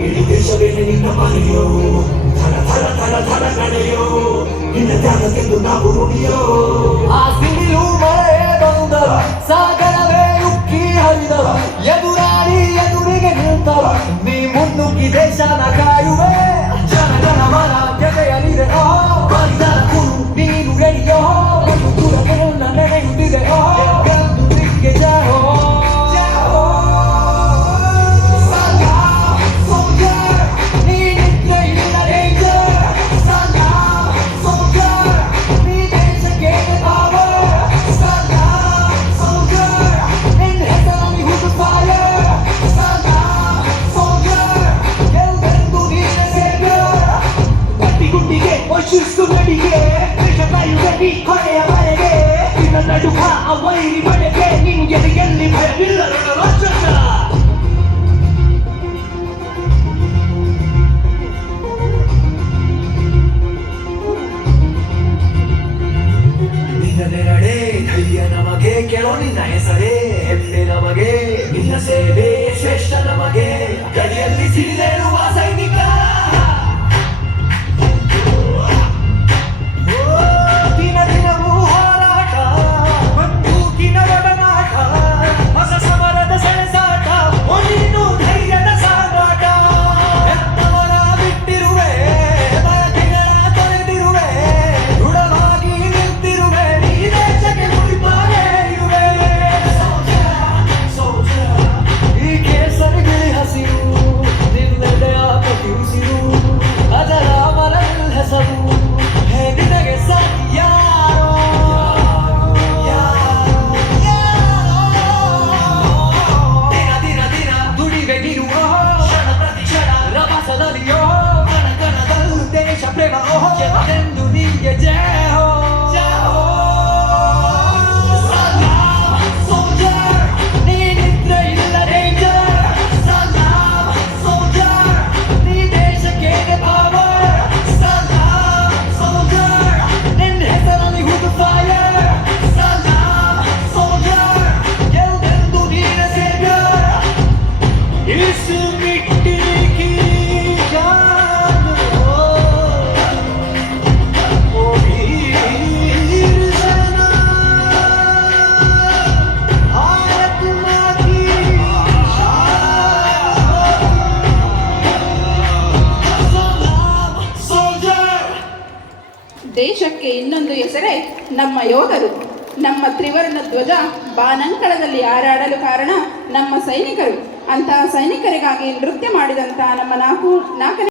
ಇಡೀ ದೇಶವೇ ನಿನ್ನ ಮನೆಯೋ ಧನ ಧನ ಧನ ಧನ ನಡೆಯೋ ನಿನ್ನ ತ್ಯಾಗಕ್ಕೆಂದು ನಾವು ನುಡಿಯೋ ಆ ಸಿಡಿಲು ಮಳೆಯೇ ಬಂದರು ಸಾಗರವೇ ಉಕ್ಕಿ ಹರಿದರು ಎದುರಾಳಿ ಎದುರಿಗೆ ನಿಂತರು ನೀ ಮುನ್ನುಗ್ಗಿ ದೇಶನ ಕಾಯುವೆ ಜನ ಜನ ಮನ ಜತೆಯಲಿದೆ ಬಲಿದಾನ ಕುರು ನೀನು ಗೆಳೆಯೋ ಒಂದು ದೂರಕ್ಕೆ ನಡೆಯುತ್ತಿದೆ ಗಂದು ದಿಗ್ಗೆ ಜಾಹೋ ಕೊನೆಯ ಮನೆಗೆ ನಿನ್ನ ನಡುವ ಅವೈರಿ ಬಳೆಗೆ ನಿಂಗೆ ಎಲ್ಲಿ ಭಯವಿಲ್ಲ ರಾಕ್ಷಸ ನಿನ್ನದೆರಡೆ ಧೈರ್ಯ ನಮಗೆ ಕೇಳೋ ನಿನ್ನ ಹೆಸರೇ ಹೆಮ್ಮೆ ನಮಗೆ ನಿನ್ನ ಸೇವೆ ಶ್ರೇಷ್ಠ ನಮಗೆ ಗಡಿಯಲ್ಲಿ ಸಿಡಿದೇಳುವ ಸೈನಿಕ ದೇಶಕ್ಕೆ ಇನ್ನೊಂದು ಹೆಸರೇ ನಮ್ಮ ಯೋಧರು. ನಮ್ಮ ತ್ರಿವರ್ಣ ಧ್ವಜ ಬಾನಂಗಳದಲ್ಲಿ ಹಾರಾಡಲು ಕಾರಣ ನಮ್ಮ ಸೈನಿಕರು. ಅಂತಹ ಸೈನಿಕರಿಗಾಗಿ ನೃತ್ಯ ಮಾಡಿದಂತಹ ನಮ್ಮ ನಾಲ್ಕನೇ